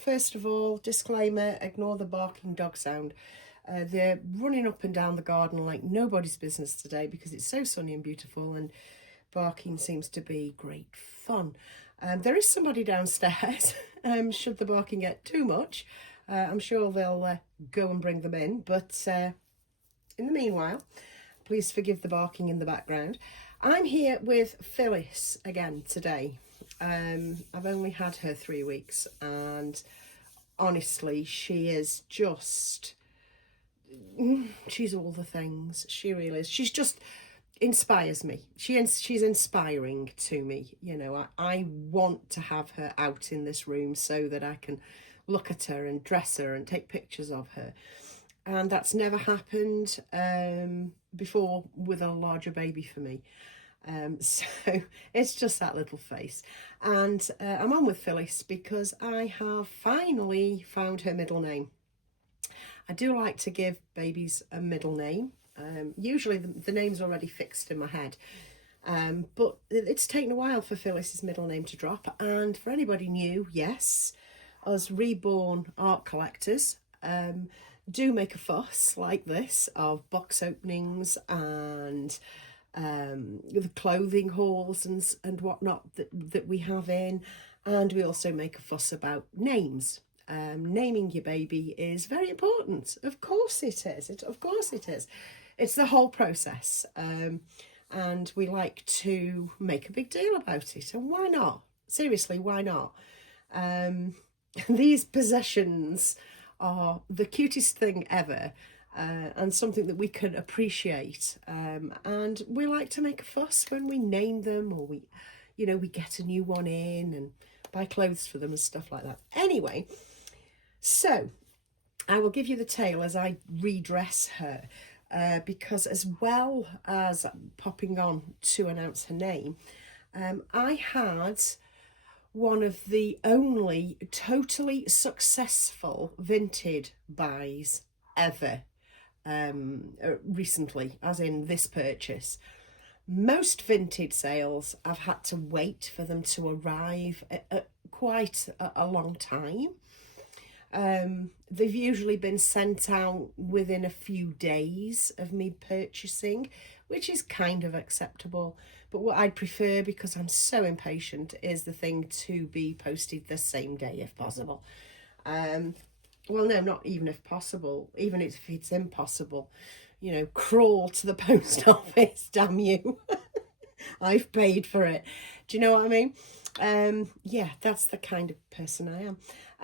First of all, disclaimer, ignore the barking dog sound. They're running up and down the garden like nobody's business today because it's so sunny and beautiful, and barking seems to be great fun. There is somebody downstairs. Should the barking get too much, I'm sure they'll go and bring them in. But in the meanwhile, please forgive the barking in the background. I'm here with Phyllis again today. I've only had her 3 weeks, and honestly, she is just, she's all the things. She really is. She's just inspires me. She's inspiring to me. You know, I want to have her out in this room so that I can look at her and dress her and take pictures of her. And that's never happened before with a larger baby for me. So it's just that little face. And I'm on with Phyllis because I have finally found her middle name. I do like to give babies a middle name. Usually the name's already fixed in my head. But it's taken a while for Phyllis's middle name to drop. And for anybody new, yes, us Reborn art collectors do make a fuss like this of box openings and the clothing hauls and whatnot that we have in, and we also make a fuss about names. Naming your baby is very important. Of course it is. Of course it is. It's the whole process, and we like to make a big deal about it. And why not? Seriously, why not? These possessions are the cutest thing ever. And something that we can appreciate, and we like to make a fuss when we name them, or we get a new one in and buy clothes for them and stuff like that. Anyway, so I will give you the tale as I redress her, because as well as popping on to announce her name, I had one of the only totally successful Vinted buys ever. Recently, as in this purchase. Most Vinted sales, I've had to wait for them to arrive at quite a long time. They've usually been sent out within a few days of me purchasing, which is kind of acceptable. But what I'd prefer, because I'm so impatient, is the thing to be posted the same day if possible. Well, no, not even if possible, even if it's impossible, crawl to the post office, damn you. I've paid for it. Do you know what I mean? Yeah, that's the kind of person I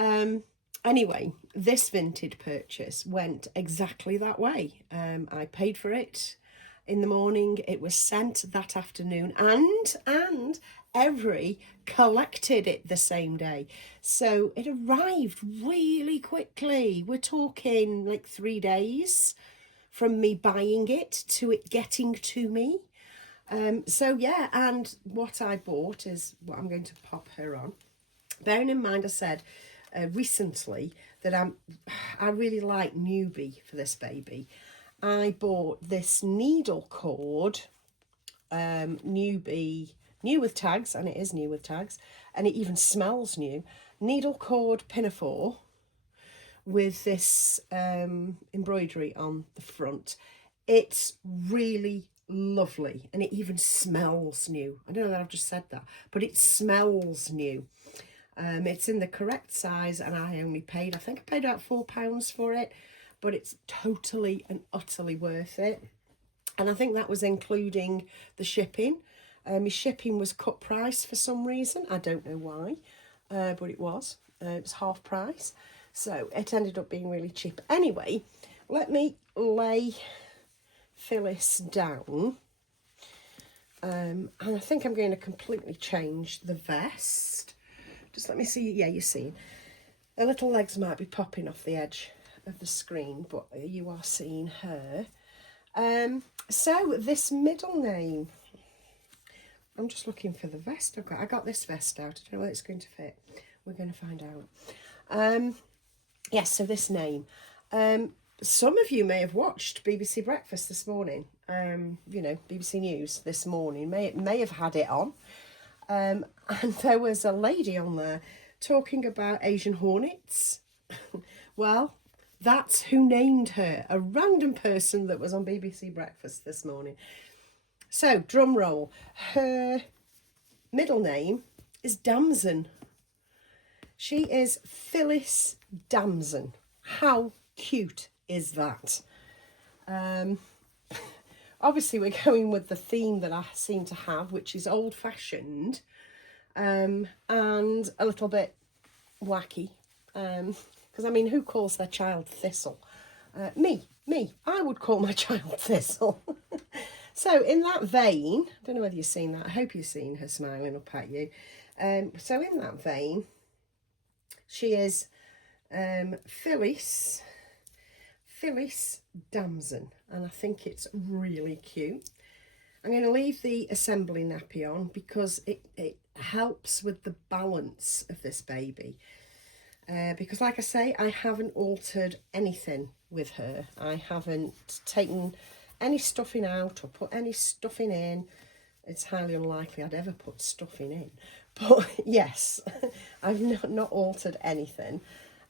am. Anyway, this Vinted purchase went exactly that way. I paid for it in the morning. It was sent that afternoon, and Every collected it the same day. So it arrived really quickly. We're talking like 3 days from me buying it to it getting to me. So yeah, and what I bought is what I'm going to pop her on. Bearing in mind, I said recently that I really like newbie for this baby. I bought this needle cord newbie, new with tags, and it is new with tags, and it even smells new, needle cord pinafore with this embroidery on the front. It's really lovely, and it even smells new. I don't know that I've just said that, but it smells new. It's in the correct size, and I only paid, I think I paid about £4 for it, but it's totally and utterly worth it. And I think that was including the shipping. My shipping was cut price for some reason. I don't know why, but it was. It was half price. So it ended up being really cheap. Anyway, let me lay Phyllis down. And I think I'm going to completely change the vest. Just let me see. Yeah, you're seeing. Her little legs might be popping off the edge of the screen, but you are seeing her. So this middle name, I'm just looking for the vest. I got this vest out. I don't know whether it's going to fit. We're going to find out. Yes, so this name. Some of you may have watched BBC Breakfast this morning. BBC News this morning may have had it on. And there was a lady on there talking about Asian hornets. Well, that's who named her. A random person that was on BBC Breakfast this morning. So, drum roll. Her middle name is Damson. She is Phyllis Damson. How cute is that? Obviously, we're going with the theme that I seem to have, which is old-fashioned and a little bit wacky. Because, I mean, who calls their child Thistle? Me. I would call my child Thistle. So, in that vein, I don't know whether you've seen that. I hope you've seen her smiling up at you. So, in that vein, she is Phyllis Damson, and I think it's really cute. I'm going to leave the assembly nappy on because it helps with the balance of this baby. Because like I say, I haven't altered anything with her. I haven't taken any stuffing out or put any stuffing in. It's highly unlikely I'd ever put stuffing in. But yes, I've not altered anything.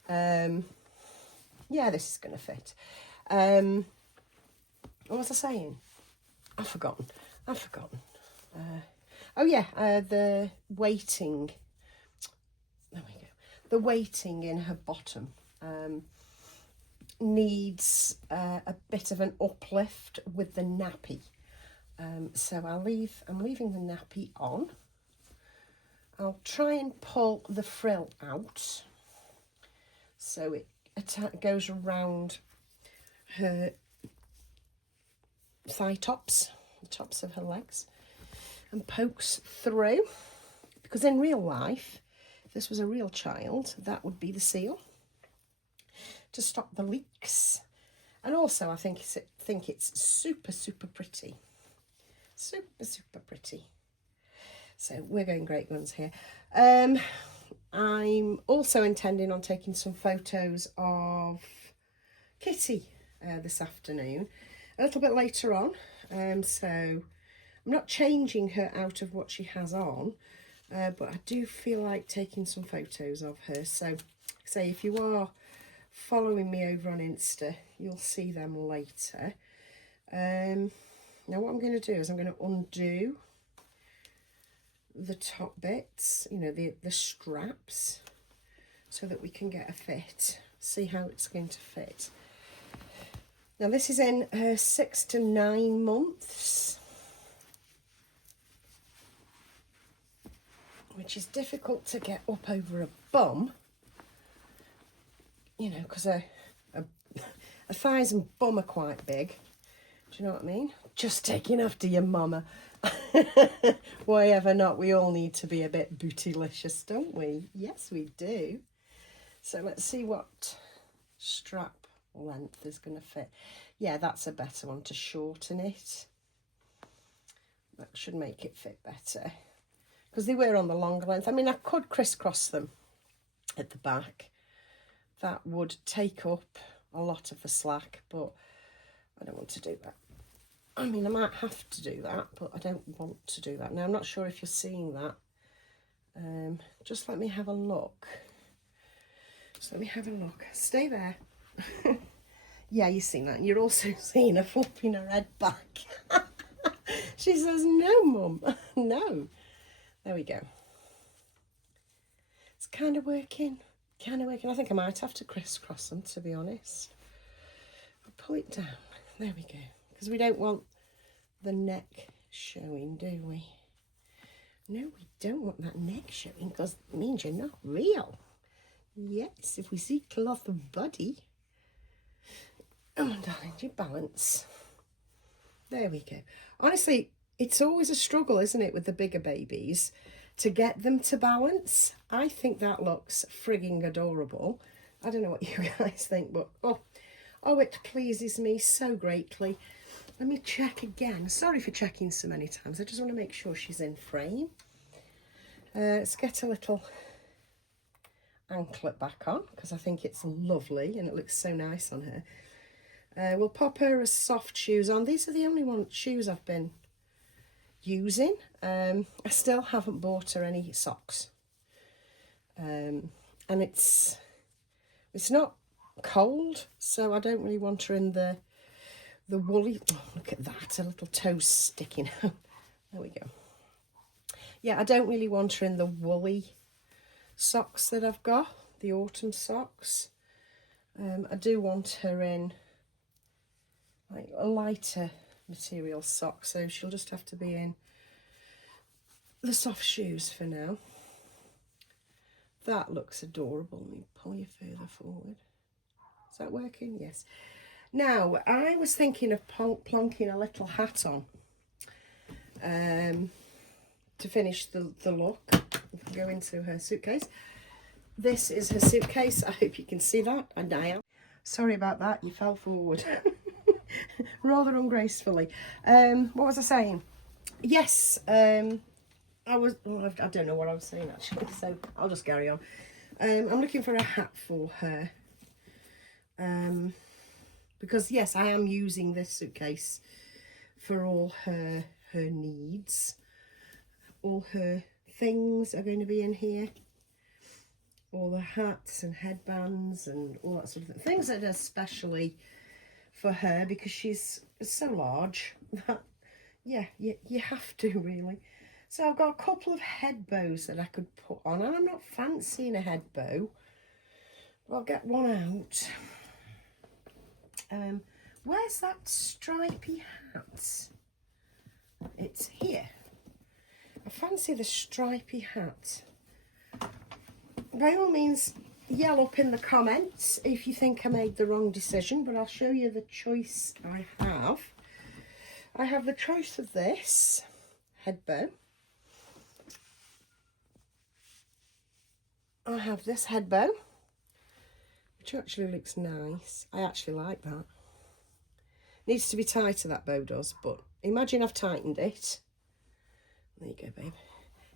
Yeah, this is going to fit. What was I saying? I've forgotten. Oh yeah, the weighting. There we go. The weighting in her bottom needs a bit of an uplift with the nappy. So I'm leaving the nappy on. I'll try and pull the frill out so it goes around her thigh tops, the tops of her legs, and pokes through, because in real life, if this was a real child, that would be the seal to stop the leaks. And also I think it's super pretty. Super pretty. So we're going great guns here. I'm also intending on taking some photos of Kitty this afternoon, a little bit later on. So I'm not changing her out of what she has on, but I do feel like taking some photos of her. So say if you are following me over on Insta, you'll see them later. Now what I'm going to do is I'm going to undo the top bits, you know, the straps, so that we can get a fit, see how it's going to fit. Now this is in 6 to 9 months, which is difficult to get up over a bum, you know, because a thighs and bum are quite big. Do you know what I mean? Just taking after your mama. Why ever not? We all need to be a bit bootylicious, don't we? Yes, we do. So let's see what strap length is going to fit. Yeah, that's a better one to shorten it. That should make it fit better. Because they were on the longer length. I mean, I could crisscross them at the back. That would take up a lot of the slack, but I don't want to do that. I mean, I might have to do that, but I don't want to do that. Now, I'm not sure if you're seeing that. Just let me have a look. Stay there. Yeah, you've seen that. You're also seeing her flipping her head back. She says, no, Mum. No. There we go. It's kind of working. I think I might have to crisscross them, to be honest. I'll pull it down. There we go. Because we don't want the neck showing, do we? No, we don't want that neck showing, because it means you're not real. Yes, if we see cloth and body. Oh, darling, you balance. There we go. Honestly, it's always a struggle, isn't it, with the bigger babies, to get them to balance. I think that looks frigging adorable. I don't know what you guys think, but oh, it pleases me so greatly. Let me check again. Sorry for checking so many times. I just want to make sure she's in frame. Let's get a little anklet back on, because I think it's lovely and it looks so nice on her. We'll pop her as soft shoes on. These are the only shoes I've been using. I still haven't bought her any socks. and it's not cold, so I don't really want her in the woolly. Oh, look at that, a little toe sticking out. There we go. Yeah, I don't really want her in the woolly socks that I've got, the autumn socks. I do want her in like a lighter material sock, so she'll just have to be in the soft shoes for now. That looks adorable. Let me pull you further forward. Is that working? Yes. Now, I was thinking of plonking a little hat on to finish the look. If we go into her suitcase. This is her suitcase. I hope you can see that, and I am. Sorry about that, you fell forward. Rather ungracefully. What was I saying? Yes, I don't know what I was saying actually, so I'll just carry on. I'm looking for a hat for her. Because yes, I am using this suitcase for all her needs. All her things are going to be in here. All the hats and headbands and all that sort of things that are especially for her, because she's so large that, yeah, you have to really. So I've got a couple of head bows that I could put on, and I'm not fancying a head bow, but I'll get one out. Where's that stripy hat? It's here. I fancy the stripy hat. By all means, yell up in the comments if you think I made the wrong decision, but I'll show you the choice I have. I have the choice of this head bow. I have this head bow, which actually looks nice. I actually like that. Needs to be tighter, that bow does, but imagine I've tightened it. There you go, babe.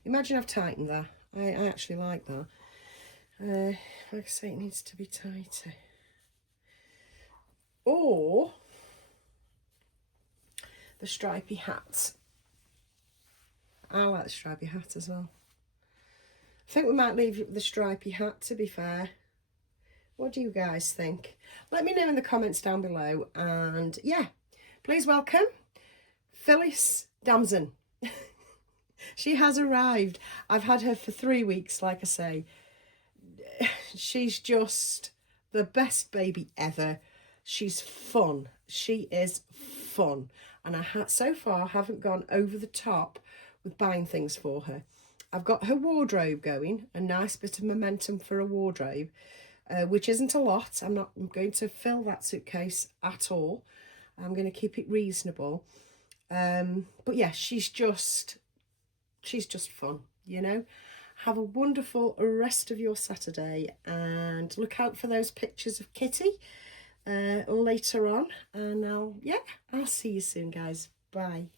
Imagine I've tightened that. I actually like that. Like I say, it needs to be tighter. Or the stripy hat. I like the stripy hat as well. I think we might leave the stripy hat, to be fair. What do you guys think? Let me know in the comments down below. And yeah, please welcome Phyllis Damson. She has arrived. I've had her for 3 weeks, like I say. She's just the best baby ever. She's fun. She is fun. And I so far haven't gone over the top with buying things for her. I've got her wardrobe going, a nice bit of momentum for a wardrobe, which isn't a lot. I'm not going to fill that suitcase at all. I'm going to keep it reasonable. But yeah, she's just fun, you know. Have a wonderful rest of your Saturday, and look out for those pictures of Kitty later on. And I'll see you soon, guys. Bye.